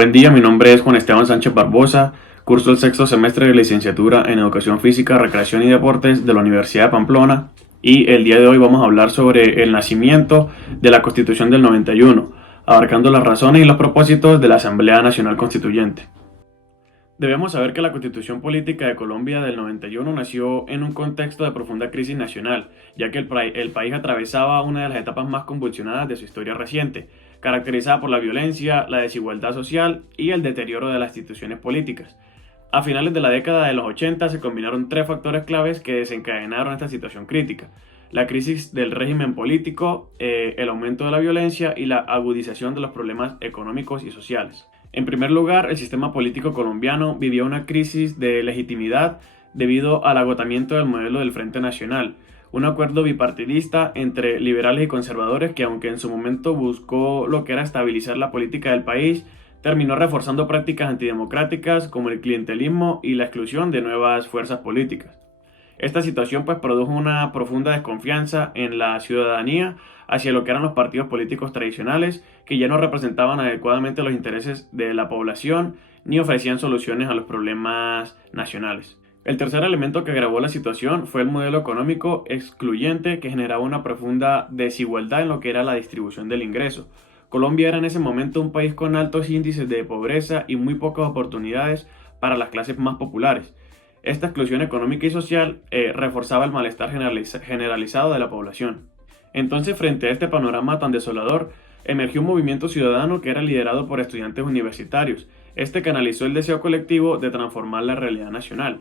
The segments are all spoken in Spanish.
Buen día, mi nombre es Juan Esteban Sánchez Barbosa, curso el sexto semestre de licenciatura en Educación Física, Recreación y Deportes de la Universidad de Pamplona, y el día de hoy vamos a hablar sobre el nacimiento de la Constitución del 91, abarcando las razones y los propósitos de la Asamblea Nacional Constituyente. Debemos saber que la Constitución Política de Colombia del 91 nació en un contexto de profunda crisis nacional, ya que el país atravesaba una de las etapas más convulsionadas de su historia reciente, caracterizada por la violencia, la desigualdad social y el deterioro de las instituciones políticas. A finales de la década de los 80 se combinaron tres factores claves que desencadenaron esta situación crítica: la crisis del régimen político, el aumento de la violencia y la agudización de los problemas económicos y sociales. En primer lugar, el sistema político colombiano vivió una crisis de legitimidad debido al agotamiento del modelo del Frente Nacional, un acuerdo bipartidista entre liberales y conservadores que, aunque en su momento buscó lo que era estabilizar la política del país, terminó reforzando prácticas antidemocráticas como el clientelismo y la exclusión de nuevas fuerzas políticas. Esta situación produjo una profunda desconfianza en la ciudadanía hacia lo que eran los partidos políticos tradicionales, que ya no representaban adecuadamente los intereses de la población ni ofrecían soluciones a los problemas nacionales. El tercer elemento que agravó la situación fue el modelo económico excluyente, que generaba una profunda desigualdad en lo que era la distribución del ingreso. Colombia era en ese momento un país con altos índices de pobreza y muy pocas oportunidades para las clases más populares. Esta exclusión económica y social reforzaba el malestar generalizado de la población. Entonces, frente a este panorama tan desolador, emergió un movimiento ciudadano que era liderado por estudiantes universitarios. Este canalizó el deseo colectivo de transformar la realidad nacional.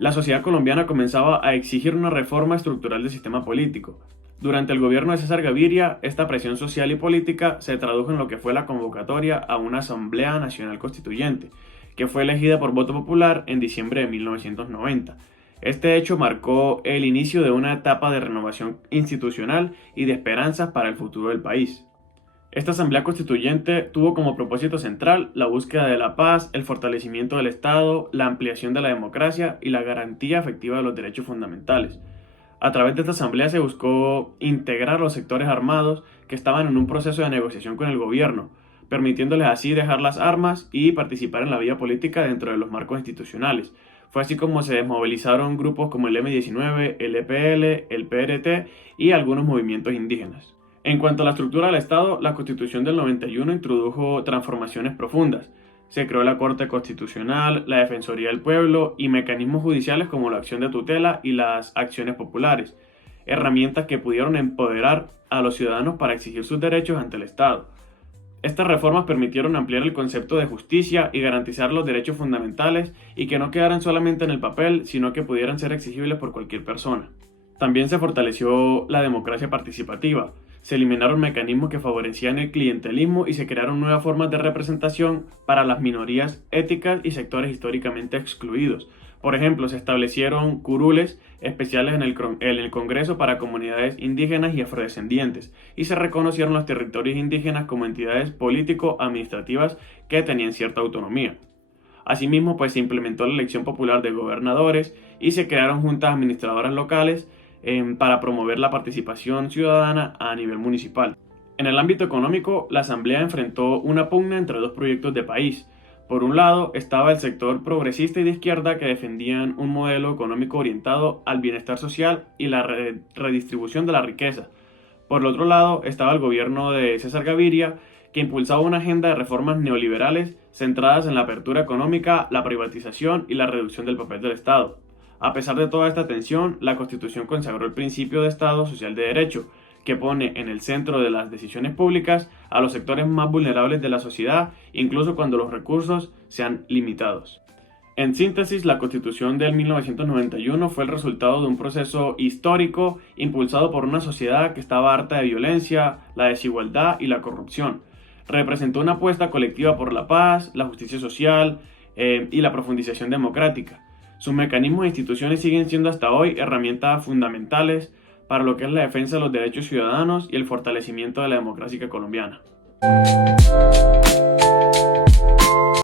La sociedad colombiana comenzaba a exigir una reforma estructural del sistema político. Durante el gobierno de César Gaviria, esta presión social y política se tradujo en lo que fue la convocatoria a una Asamblea Nacional Constituyente, que fue elegida por voto popular en diciembre de 1990. Este hecho marcó el inicio de una etapa de renovación institucional y de esperanzas para el futuro del país. Esta Asamblea Constituyente tuvo como propósito central la búsqueda de la paz, el fortalecimiento del Estado, la ampliación de la democracia y la garantía efectiva de los derechos fundamentales. A través de esta asamblea se buscó integrar los sectores armados que estaban en un proceso de negociación con el gobierno, permitiéndoles así dejar las armas y participar en la vida política dentro de los marcos institucionales. Fue así como se desmovilizaron grupos como el M-19, el EPL, el PRT y algunos movimientos indígenas. En cuanto a la estructura del Estado, la Constitución del 91 introdujo transformaciones profundas. Se creó la Corte Constitucional, la Defensoría del Pueblo y mecanismos judiciales como la acción de tutela y las acciones populares, herramientas que pudieron empoderar a los ciudadanos para exigir sus derechos ante el Estado. Estas reformas permitieron ampliar el concepto de justicia y garantizar los derechos fundamentales y que no quedaran solamente en el papel, sino que pudieran ser exigibles por cualquier persona. También se fortaleció la democracia participativa. Se eliminaron mecanismos que favorecían el clientelismo y se crearon nuevas formas de representación para las minorías étnicas y sectores históricamente excluidos. Por ejemplo, se establecieron curules especiales en el Congreso para comunidades indígenas y afrodescendientes, y se reconocieron los territorios indígenas como entidades político-administrativas que tenían cierta autonomía. Asimismo, se implementó la elección popular de gobernadores y se crearon juntas administradoras locales para promover la participación ciudadana a nivel municipal. En el ámbito económico, la Asamblea enfrentó una pugna entre dos proyectos de país. Por un lado, estaba el sector progresista y de izquierda, que defendían un modelo económico orientado al bienestar social y la redistribución de la riqueza. Por el otro lado, estaba el gobierno de César Gaviria, que impulsaba una agenda de reformas neoliberales centradas en la apertura económica, la privatización y la reducción del papel del Estado. A pesar de toda esta tensión, la Constitución consagró el principio de Estado social de derecho, que pone en el centro de las decisiones públicas a los sectores más vulnerables de la sociedad, incluso cuando los recursos sean limitados. En síntesis, la Constitución del 1991 fue el resultado de un proceso histórico impulsado por una sociedad que estaba harta de violencia, la desigualdad y la corrupción. Representó una apuesta colectiva por la paz, la justicia social y la profundización democrática. Sus mecanismos e instituciones siguen siendo hasta hoy herramientas fundamentales para lo que es la defensa de los derechos ciudadanos y el fortalecimiento de la democracia colombiana.